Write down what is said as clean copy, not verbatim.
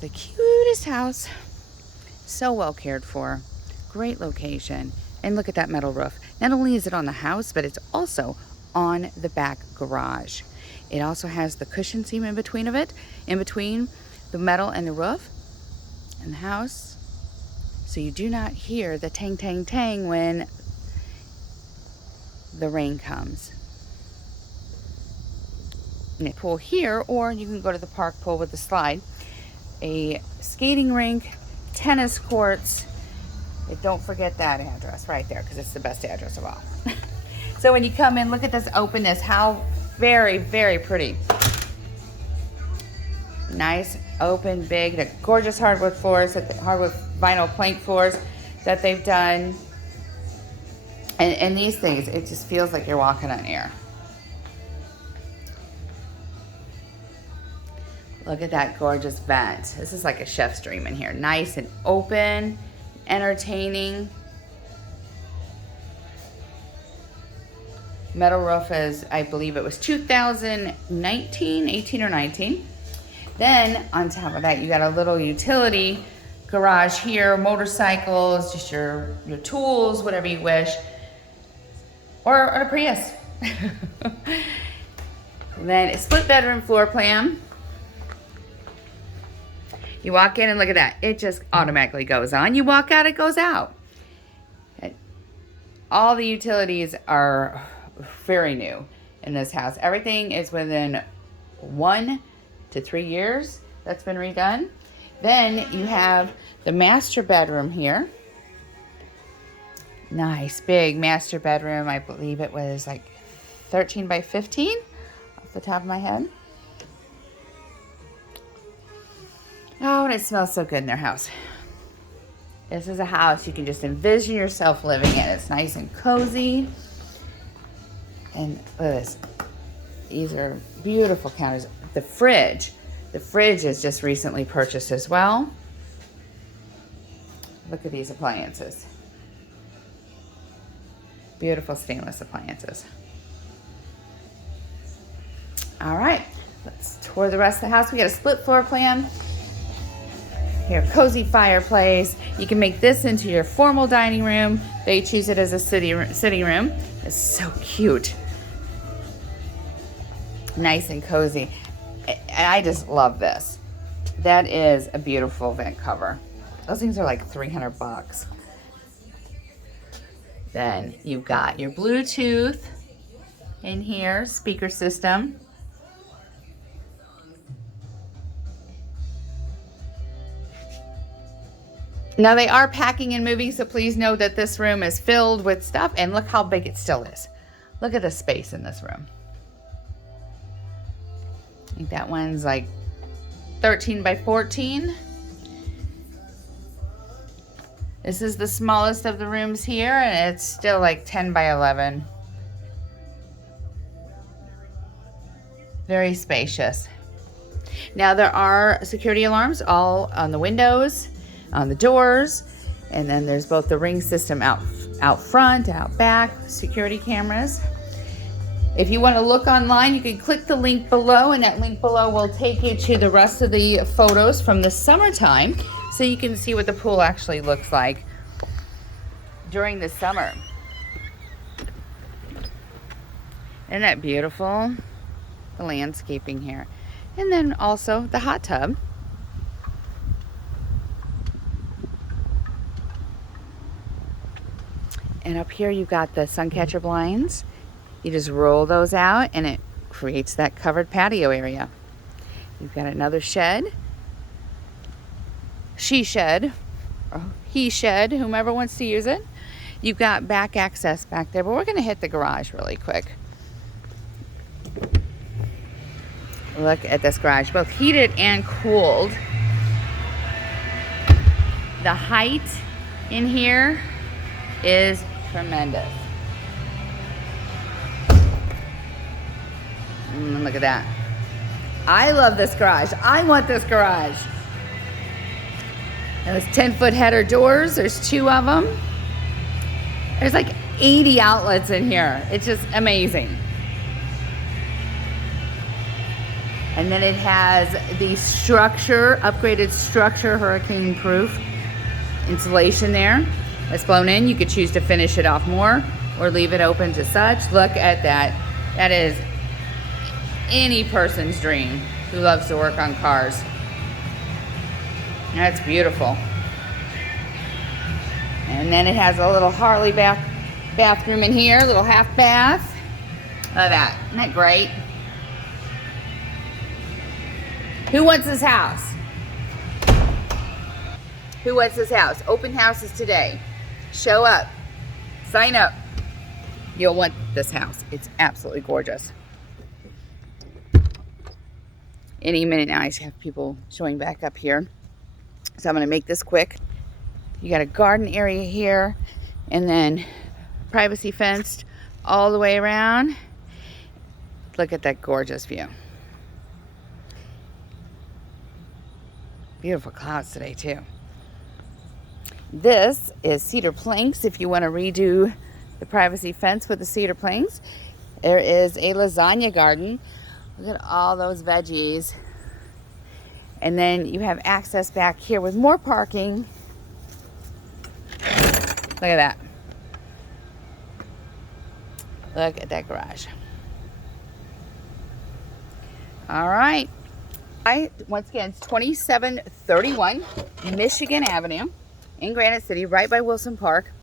The cutest house, so well cared for, great location, and look at that metal roof. Not only is it on the house, but it's also on the back garage. It also has the cushion seam in between the metal and the roof and the house, so you do not hear the tang tang tang when the rain comes. And a pool here, or you can go to the park pool with the slide. A skating rink, tennis courts. And don't forget that address right there, because it's the best address of all. So when you come in, look at this openness. How very, very pretty. Nice, open, big, the gorgeous hardwood floors, hardwood vinyl plank floors that they've done. And these things, it just feels like you're walking on air. Look at that gorgeous vent. This is like a chef's dream in here. Nice and open, entertaining. Metal roof is, I believe it was 2019, 18 or 19. Then on top of that, you got a little utility garage here, motorcycles, just your tools, whatever you wish, or a Prius. Then a split bedroom floor plan. You walk in and look at that. It just automatically goes on. You walk out, it goes out. All the utilities are very new in this house. Everything is within 1 to 3 years that's been redone. Then you have the master bedroom here. Nice big master bedroom. I believe it was like 13 by 15 off the top of my head. Oh, and it smells so good in their house. This is a house you can just envision yourself living in. It's nice and cozy. And look at this. These are beautiful counters. The fridge is just recently purchased as well. Look at these appliances. Beautiful stainless appliances. All right, let's tour the rest of the house. We got a split floor plan. Here, cozy fireplace. You can make this into your formal dining room. They choose it as a sitting room. It's so cute. Nice and cozy. I just love this. That is a beautiful vent cover. Those things are like $300. Then you've got your Bluetooth in here, speaker system. Now they are packing and moving, so please know that this room is filled with stuff, and look how big it still is. Look at the space in this room. I think that one's like 13 by 14. This is the smallest of the rooms here, and it's still like 10 by 11. Very spacious. Now there are security alarms all on the windows, on the doors, and then there's both the ring system out front, out back, security cameras. If you want to look online, you can click the link below, and that link below will take you to the rest of the photos from the summertime, so you can see what the pool actually looks like during the summer. Isn't that beautiful? The landscaping here. And then also the hot tub. And up here you've got the sun catcher blinds. You just roll those out and it creates that covered patio area. You've got another shed. She shed, or he shed, whomever wants to use it. You've got back access back there, but we're gonna hit the garage really quick. Look at this garage, both heated and cooled. The height in here is tremendous. Look at that. I love this garage. I want this garage. Those 10-foot header doors, there's 2 of them. There's like 80 outlets in here. It's just amazing. And then it has the structure, upgraded structure, hurricane proof insulation there. It's blown in. You could choose to finish it off more or leave it open to such. Look at that. That is any person's dream who loves to work on cars. That's beautiful. And then it has a little Harley bathroom in here, a little half bath. Look at that. Isn't that great? Who wants this house? Who wants this house? Open houses today. Show up. Sign up. You'll want this house. It's absolutely gorgeous. Any minute now, I just have people showing back up here. So I'm going to make this quick. You got a garden area here, and then privacy fenced all the way around. Look at that gorgeous view. Beautiful clouds today too. This is cedar planks if you want to redo the privacy fence with the cedar planks. There is a lasagna garden. Look at all those veggies. And then you have access back here with more parking. Look at that. Look at that garage. All right. Once again, it's 2731 Michigan Avenue in Granite City, right by Wilson Park.